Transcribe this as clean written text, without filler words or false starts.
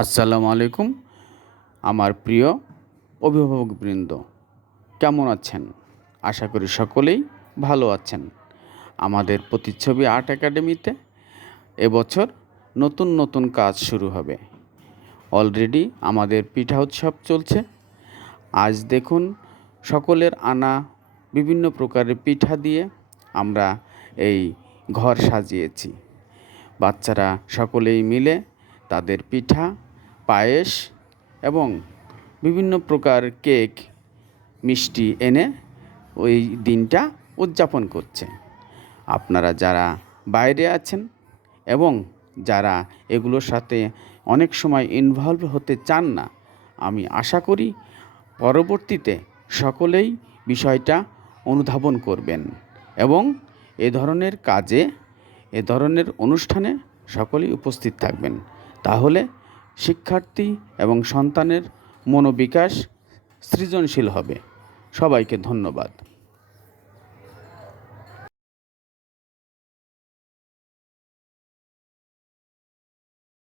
আসসালামু আলাইকুম। আমার প্রিয় অভিভাবকবৃন্দ, কেমন আছেন? আশা করি সকলেই ভালো আছেন। আমাদের প্রতিচ্ছবি আর্ট একাডেমিতে এবছর নতুন নতুন কাজ শুরু হবে। অলরেডি আমাদের পিঠা উৎসব চলছে। আজ দেখুন, সকলের আনা বিভিন্ন প্রকারের পিঠা দিয়ে আমরা এই ঘর সাজিয়েছি। বাচ্চারা সকলেই মিলে তাদের পিঠা, পায়েস এবং বিভিন্ন প্রকার কেক, মিষ্টি এনে ওই দিনটা উদযাপন করছে। আপনারা যারা বাইরে আছেন এবং যারা এগুলোর সাথে অনেক সময় ইনভলভ হতে চান না, আমি আশা করি পরবর্তীতে সকলেই বিষয়টা অনুধাবন করবেন এবং এ ধরনের কাজে, এ ধরনের অনুষ্ঠানে সকলেই উপস্থিত থাকবেন। তাহলে শিক্ষার্থী এবং সন্তানের মনোবিকাশ সৃজনশীল হবে। সবাইকে ধন্যবাদ।